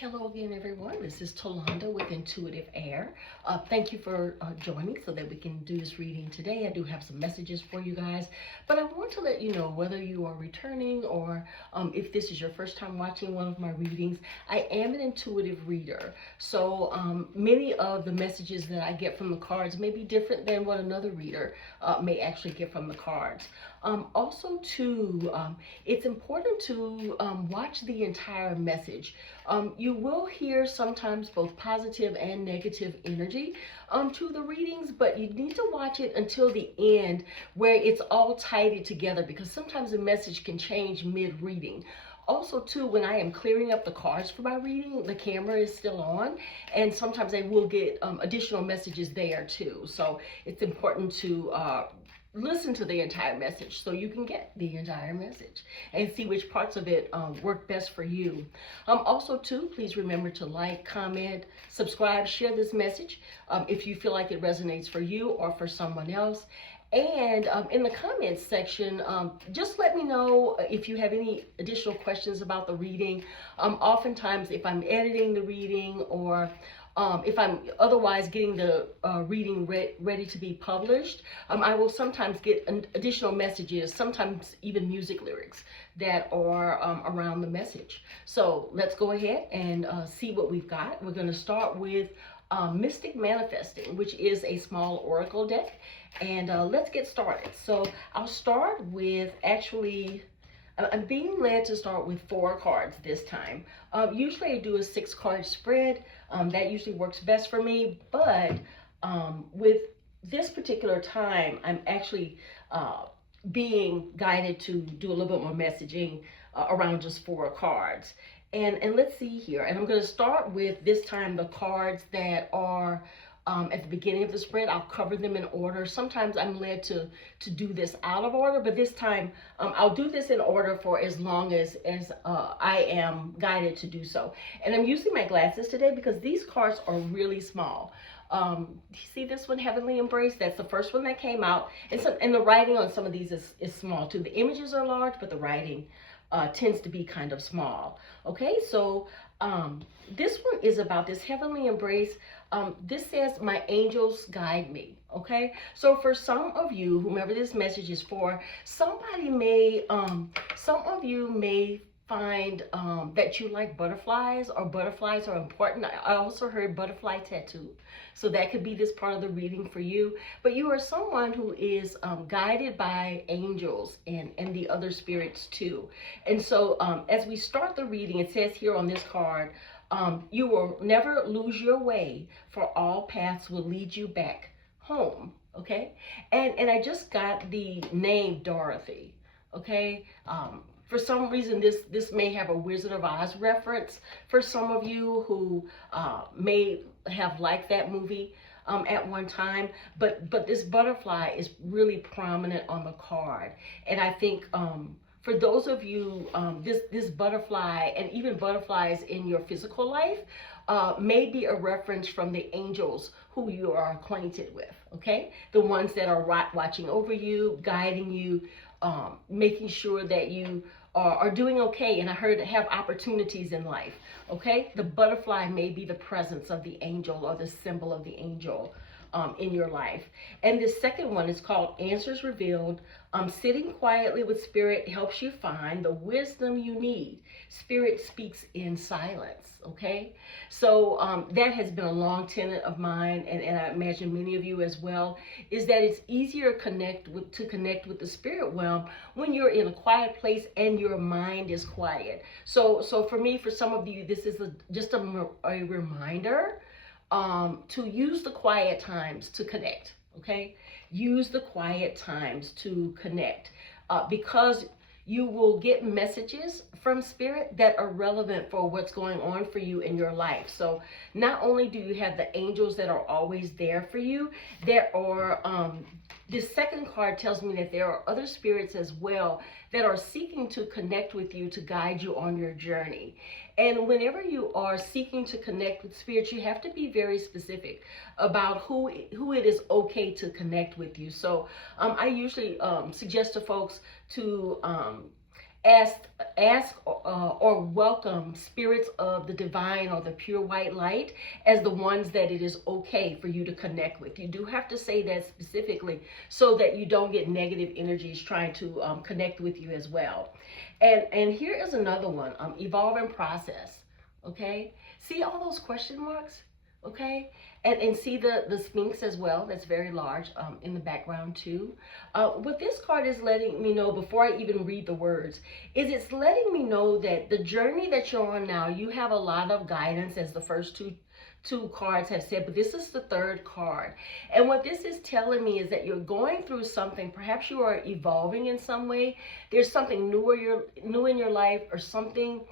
Hello again, everyone. This is Tolanda with Intuitive Air. Thank you for joining so that we can do this reading today. I do have some messages for you guys, but I want to let you know whether you are returning or if this is your first time watching one of my readings, I am an intuitive reader. So many of the messages that I get from the cards may be different than what another reader may actually get from the cards. Also, too, it's important to watch the entire message. You will hear sometimes both positive and negative energy to the readings, but you need to watch it until the end where it's all tied together, because sometimes the message can change mid-reading. Also, too, when I am clearing up the cards for my reading, the camera is still on, and sometimes I will get additional messages there, too. So it's important to listen to the entire message so you can get the entire message and see which parts of it work best for you. Also, too, please remember to like, comment, subscribe, share this message if you feel like it resonates for you or for someone else. And in the comments section, just let me know if you have any additional questions about the reading. Oftentimes, if I'm editing the reading or if I'm otherwise getting the reading ready to be published, I will sometimes get additional messages, sometimes even music lyrics that are around the message. So let's go ahead and see what we've got. We're going to start with Mystic Manifesting, which is a small oracle deck. And let's get started. So I'll start with I'm being led to start with 4 cards this time. Usually I do a 6-card spread. That usually works best for me. But with this particular time, I'm actually being guided to do a little bit more messaging around just 4 cards. And let's see here. And I'm going to start with, this time, the cards that are at the beginning of the spread. I'll cover them in order. Sometimes I'm led to do this out of order, but this time I'll do this in order for as long as I am guided to do so. And I'm using my glasses today because these cards are really small. You see this one, Heavenly Embrace? That's the first one that came out. And the writing on some of these is small too. The images are large, but the writing tends to be kind of small. Okay, so this one is about this Heavenly Embrace. This says, my angels guide me. Okay, so for some of you, whomever this message is for, some of you may find that you like butterflies, or butterflies are important. I also heard butterfly tattoo, so that could be this part of the reading for you. But you are someone who is guided by angels and the other spirits too. And so as we start the reading, it says here on this card, you will never lose your way, for all paths will lead you back home. Okay, and I just got the name Dorothy. Okay, for some reason, this may have a Wizard of Oz reference for some of you who may have liked that movie at one time. But this butterfly is really prominent on the card. And I think for those of you, this butterfly, and even butterflies in your physical life, may be a reference from the angels who you are acquainted with, okay? The ones that are watching over you, guiding you, making sure that you are doing okay. And I heard have opportunities in life, okay? The butterfly may be the presence of the angel or the symbol of the angel in your life. And the second one is called Answers Revealed. Sitting quietly with Spirit helps you find the wisdom you need. Spirit speaks in silence, okay? So that has been a long tenet of mine, and I imagine many of you as well, is that it's easier to connect with the spirit realm when you're in a quiet place and your mind is quiet. So for me, for some of you, this is just a reminder to use the quiet times to connect. Okay, use the quiet times to connect, because you will get messages from Spirit that are relevant for what's going on for you in your life. So not only do you have the angels that are always there for you, there are this second card tells me that there are other spirits as well that are seeking to connect with you, to guide you on your journey. And whenever you are seeking to connect with spirits, you have to be very specific about who it is okay to connect with you. So I usually suggest to folks to ask or welcome spirits of the divine or the pure white light as the ones that it is okay for you to connect with. You do have to say that specifically so that you don't get negative energies trying to connect with you as well. And here is another one, evolving process. Okay, see all those question marks. Okay, and see the Sphinx as well. That's very large in the background too. What this card is letting me know before I even read the words is it's letting me know that the journey that you're on now, you have a lot of guidance, as the first two cards have said, but this is the third card. And what this is telling me is that you're going through something. Perhaps you are evolving in some way. There's something new in your life, or something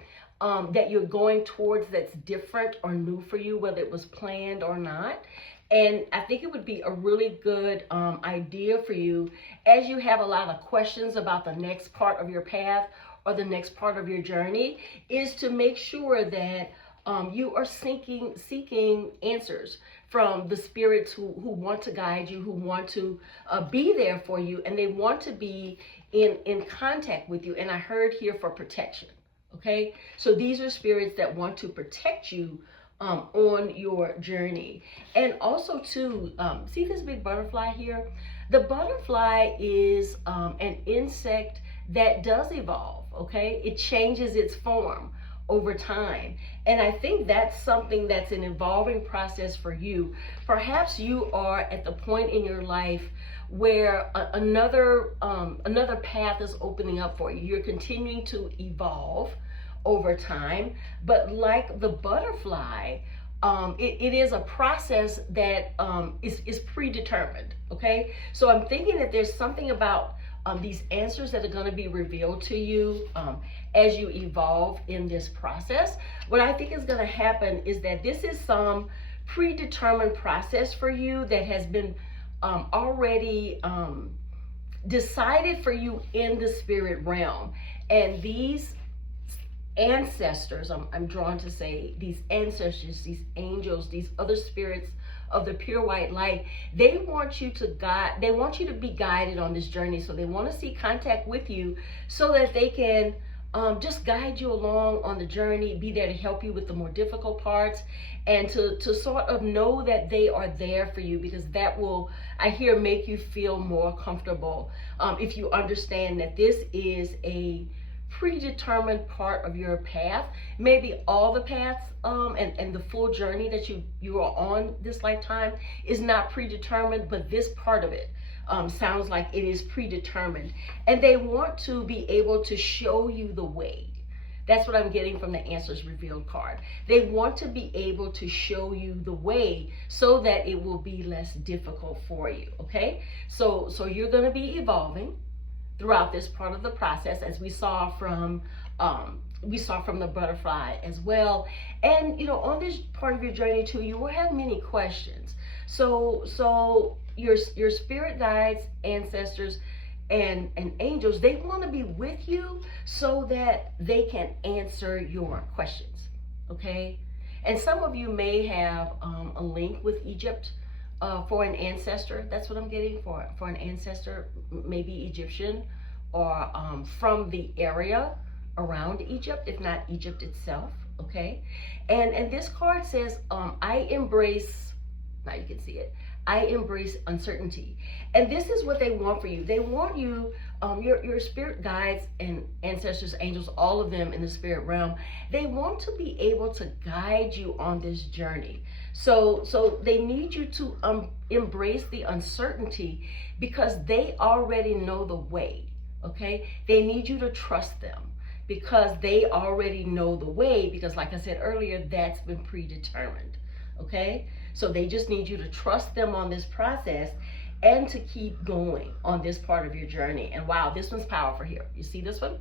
that you're going towards that's different or new for you, whether it was planned or not. And I think it would be a really good idea for you, as you have a lot of questions about the next part of your path or the next part of your journey, is to make sure that you are seeking answers from the spirits who want to guide you, who want to be there for you, and they want to be in contact with you. And I heard here for protection. Okay, so these are spirits that want to protect you on your journey. And also too, see this big butterfly here? The butterfly is an insect that does evolve. Okay, it changes its form over time, and I think that's something that's an evolving process for you. Perhaps you are at the point in your life where another path is opening up for you. You're continuing to evolve over time, but like the butterfly, it is a process that is predetermined. Okay, so I'm thinking that there's something about these answers that are going to be revealed to you as you evolve in this process. What I think is going to happen is that this is some predetermined process for you that has been already decided for you in the spirit realm. And these ancestors, I'm drawn to say, these ancestors, these angels, these other spirits of the pure white light, they want you to be guided on this journey. So they want to see contact with you so that they can just guide you along on the journey, be there to help you with the more difficult parts, and to sort of know that they are there for you, because that will, I hear, make you feel more comfortable if you understand that this is a predetermined part of your path. Maybe all the paths and the full journey that you are on this lifetime is not predetermined, but this part of it sounds like it is predetermined, and they want to be able to show you the way. That's what I'm getting from the Answers Revealed card. They want to be able to show you the way so that it will be less difficult for you. Okay, so you're going to be evolving throughout this part of the process, as we saw from the butterfly as well. And on this part of your journey too, you will have many questions. So your spirit guides, ancestors, and angels, they want to be with you so that they can answer your questions. Okay, and some of you may have a link with Egypt. For an ancestor, that's what I'm getting for an ancestor, maybe Egyptian, or from the area around Egypt, if not Egypt itself. Okay, and this card says, I embrace. Now you can see it. I embrace uncertainty, and this is what they want for you. They want you, your spirit guides and ancestors, angels, all of them in the spirit realm. They want to be able to guide you on this journey. So they need you to embrace the uncertainty, because they already know the way. Okay, they need you to trust them because they already know the way, because like I said earlier, that's been predetermined. Okay, so they just need you to trust them on this process and to keep going on this part of your journey. And wow, this one's powerful here. You see this one?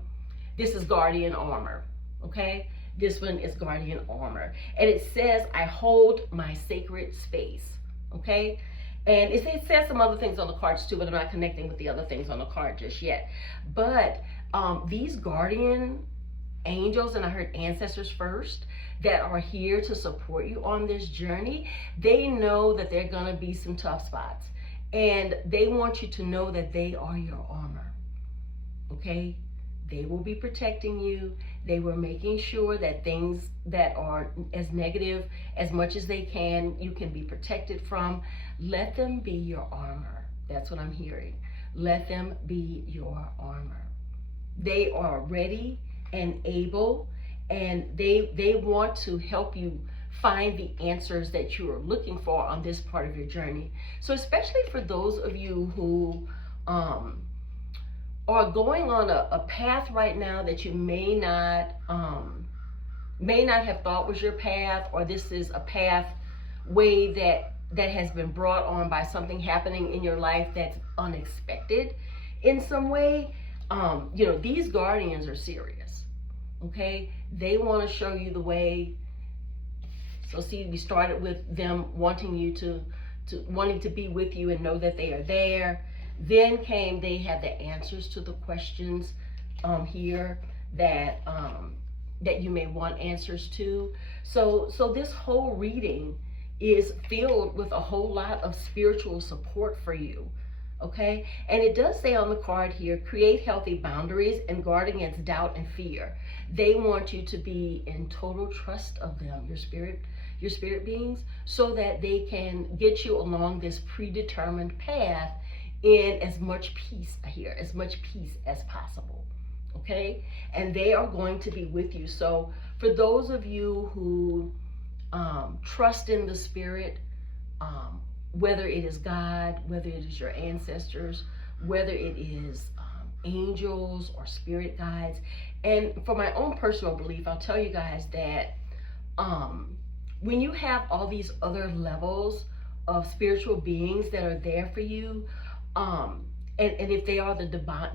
This is guardian armor. Okay, this one is guardian armor, and it says, I hold my sacred space. Okay, and it says some other things on the cards too, but I'm not connecting with the other things on the card just yet. But these guardian angels, and I heard ancestors first, that are here to support you on this journey, they know that there are going to be some tough spots, and they want you to know that they are your armor. Okay, They will be protecting you. They were making sure that things that are as negative as much as they can, you can be protected from. Let them be your armor. That's what I'm hearing. Let them be your armor. They are ready and able, and they want to help you find the answers that you are looking for on this part of your journey. So especially for those of you who are going on a path right now that you may not have thought was your path, or this is a pathway that has been brought on by something happening in your life that's unexpected in some way. These guardians are serious. Okay, they want to show you the way. So see, we started with them wanting you to wanting to be with you and know that they are there. Then came, they had the answers to the questions here that you may want answers to. So this whole reading is filled with a whole lot of spiritual support for you. Okay, and it does say on the card here, create healthy boundaries and guard against doubt and fear. They want you to be in total trust of them, your spirit beings, so that they can get you along this predetermined path in as much peace, I hear, as much peace as possible. Okay, and they are going to be with you. So for those of you who trust in the spirit, whether it is God, whether it is your ancestors, whether it is angels or spirit guides. And for my own personal belief, I'll tell you guys that when you have all these other levels of spiritual beings that are there for you, and if they are the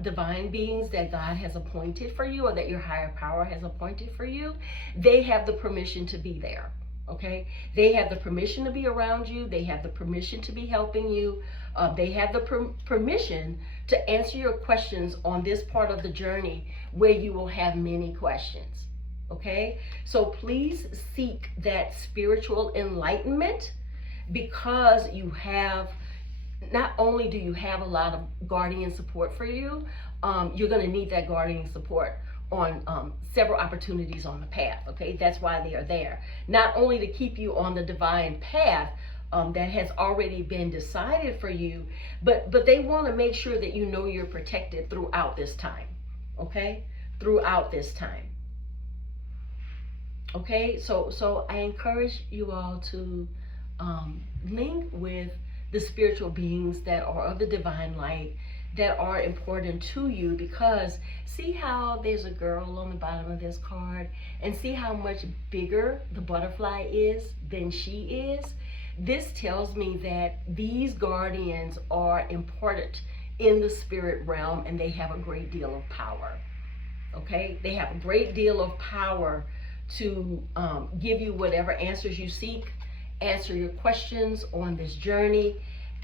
divine beings that God has appointed for you, or that your higher power has appointed for you, they have the permission to be there. Okay, they have the permission to be around you. They have the permission to be helping you. They have the permission to answer your questions on this part of the journey where you will have many questions. Okay, so please seek that spiritual enlightenment, because you have, not only do you have a lot of guardian support for you, you're going to need that guardian support on several opportunities on the path. Okay, that's why they are there, not only to keep you on the divine path that has already been decided for you, but they want to make sure that you know you're protected throughout this time. Okay, throughout this time. Okay, so I encourage you all to link with the spiritual beings that are of the divine light, that are important to you, because see how there's a girl on the bottom of this card, and see how much bigger the butterfly is than she is. This tells me that these guardians are important in the spirit realm, and they have a great deal of power. Okay, they have a great deal of power to give you whatever answers you seek, answer your questions on this journey,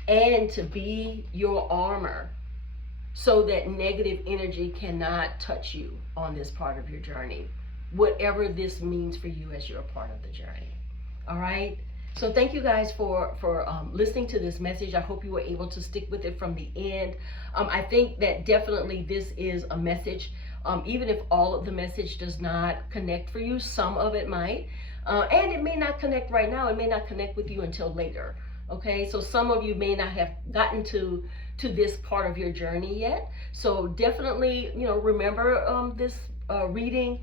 and to be your armor, so that negative energy cannot touch you on this part of your journey, whatever this means for you as you're a part of the journey. All right, so thank you guys for listening to this message. I hope you were able to stick with it from the end. I think that definitely this is a message, even if all of the message does not connect for you, some of it might, and it may not connect right now. It may not connect with you until later. Okay, so some of you may not have gotten to this part of your journey yet. So definitely, remember this reading,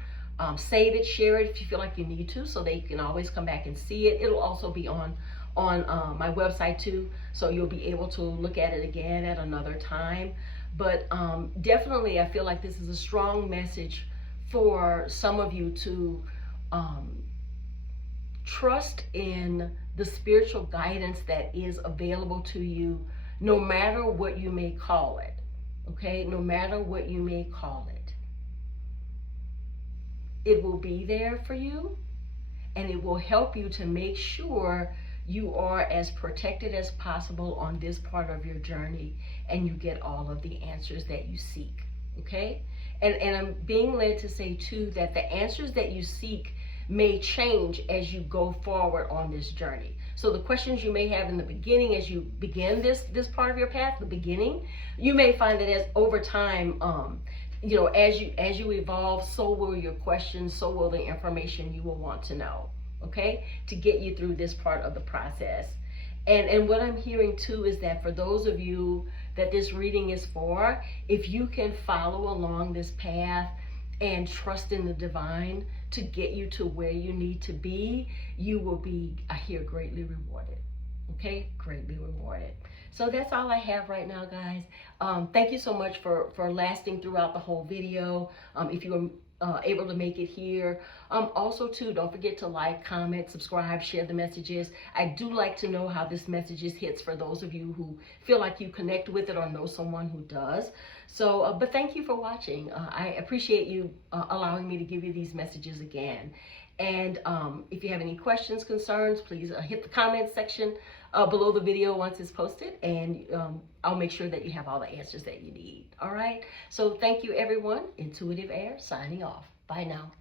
save it, share it if you feel like you need to, so that you can always come back and see it. It'll also be on my website too, so you'll be able to look at it again at another time. But definitely, I feel like this is a strong message for some of you to trust in the spiritual guidance that is available to you, no matter what you may call it. Okay, no matter what you may call it, it will be there for you, and it will help you to make sure you are as protected as possible on this part of your journey, and you get all of the answers that you seek. Okay, and I'm being led to say too that the answers that you seek may change as you go forward on this journey. So the questions you may have in the beginning, as you begin this part of your path, the beginning, you may find that as over time, you know, as you evolve, so will your questions, so will the information you will want to know, okay, to get you through this part of the process. And what I'm hearing too is that for those of you that this reading is for, if you can follow along this path and trust in the divine to get you to where you need to be, you will be, I hear, greatly rewarded. Okay, greatly rewarded. So that's all I have right now, guys. Thank you so much for lasting throughout the whole video. If you were able to make it here. Also, too, don't forget to like, comment, subscribe, share the messages. I do like to know how this messages hits for those of you who feel like you connect with it or know someone who does. So, but thank you for watching. I appreciate you allowing me to give you these messages again. And if you have any questions, concerns, please hit the comment section below the video once it's posted, and I'll make sure that you have all the answers that you need. All right. So thank you, everyone. Intuitive Air signing off. Bye now.